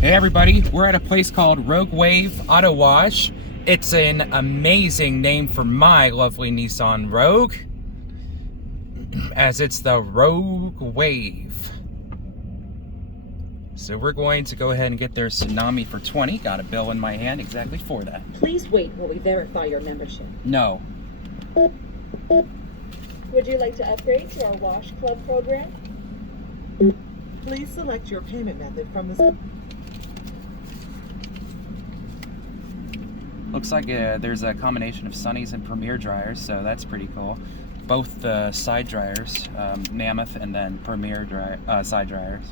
Hey everybody, we're at a place called Rogue Wave Auto Wash. It's an amazing name for my lovely Nissan Rogue, as it's the Rogue Wave. So we're going to go ahead and get their Tsunami for 20. Got a bill in my hand exactly for that. Please wait while we verify your membership. No. Would you like to upgrade to our Wash Club program? Please select your payment method from the... Looks like there's a combination of Sonny's and Premier dryers, so that's pretty cool. Both the side dryers, Mammoth and then Premier side dryers.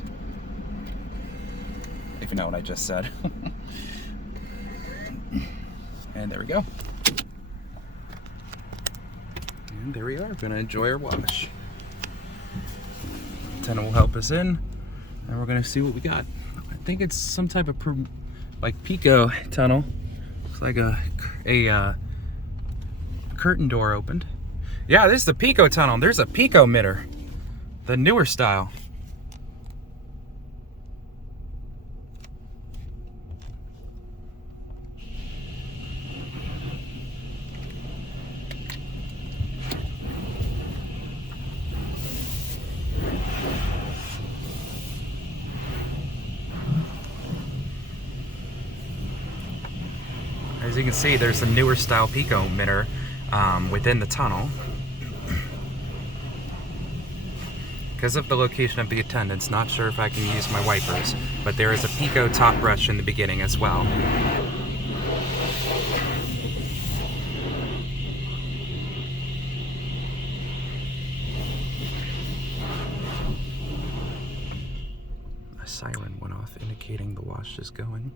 If you know what I just said. And there we go. And there we are, gonna enjoy our wash. Tenant will help us in, and we're gonna see what we got. I think it's some type of like PECO Tunnel. Looks like a curtain door opened. Yeah, this is the PECO Tunnel. There's a PECO emitter, the newer style. As you can see, there's a newer style PECO emitter within the tunnel. Because of the location of the attendants, not sure if I can use my wipers, but there is a PECO top brush in the beginning as well. A siren went off indicating the wash is going.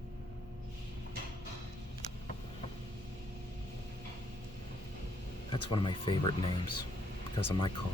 That's one of my favorite names because of my car.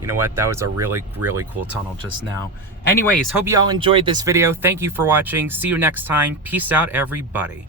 You know what? That was a really cool tunnel just now. Anyways, hope you all enjoyed this video. Thank you for watching. See you next time. Peace out, everybody.